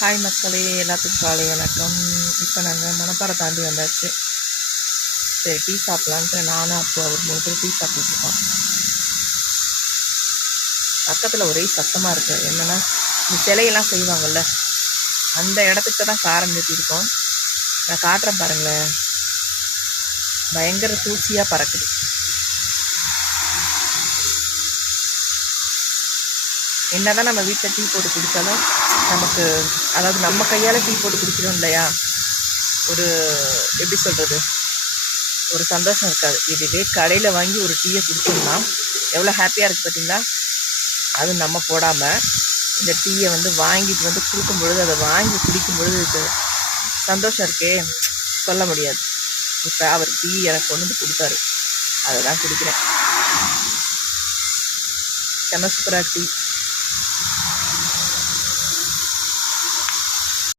Hi மக்களே, எல்லாத்துக்கும் காலை வணக்கம். இப்போ நாங்கள் மணப்பாறை தாண்டி வந்தாச்சு. சரி, டீ சாப்பிட்லான்ட்டு நானும் அப்போ ஒரு 3 பேர் டீ சாப்பிட்டுருக்கோம். பக்கத்தில் ஒரே சத்தமாக இருக்குது. என்னென்னா இந்த சிலையெல்லாம் செய்வாங்கள்ல, அந்த இடத்துக்கு தான் காரம் நிறுத்தியிருக்கோம். நான் காட்டுறேன் பாருங்களேன், பயங்கர தூசியாக பறக்குது. என்ன தான் நம்ம வீட்டில் டீ போட்டு குடித்தாலும் நமக்கு, அதாவது நம்ம கையால் டீ போட்டு குடிக்கிறோம் இல்லையா, ஒரு எப்படி சொல்கிறது, ஒரு சந்தோஷம் இருக்காது. இதுவே கடையில் வாங்கி ஒரு டீயை குடிச்சோம்னா எவ்வளோ ஹாப்பியாக இருக்குது பார்த்தீங்களா. அது நம்ம போடாமல் இந்த டீயை வாங்கிட்டு கொடுக்கும் பொழுது, அதை வாங்கி குடிக்கும் பொழுது இது சந்தோஷம் இருக்கே, சொல்ல முடியாது. இப்போ அவர் டீ எனக்கு கொண்டு வந்து கொடுத்தாரு, அதை தான் குடிக்கிறேன். செம சூப்பராக டீ.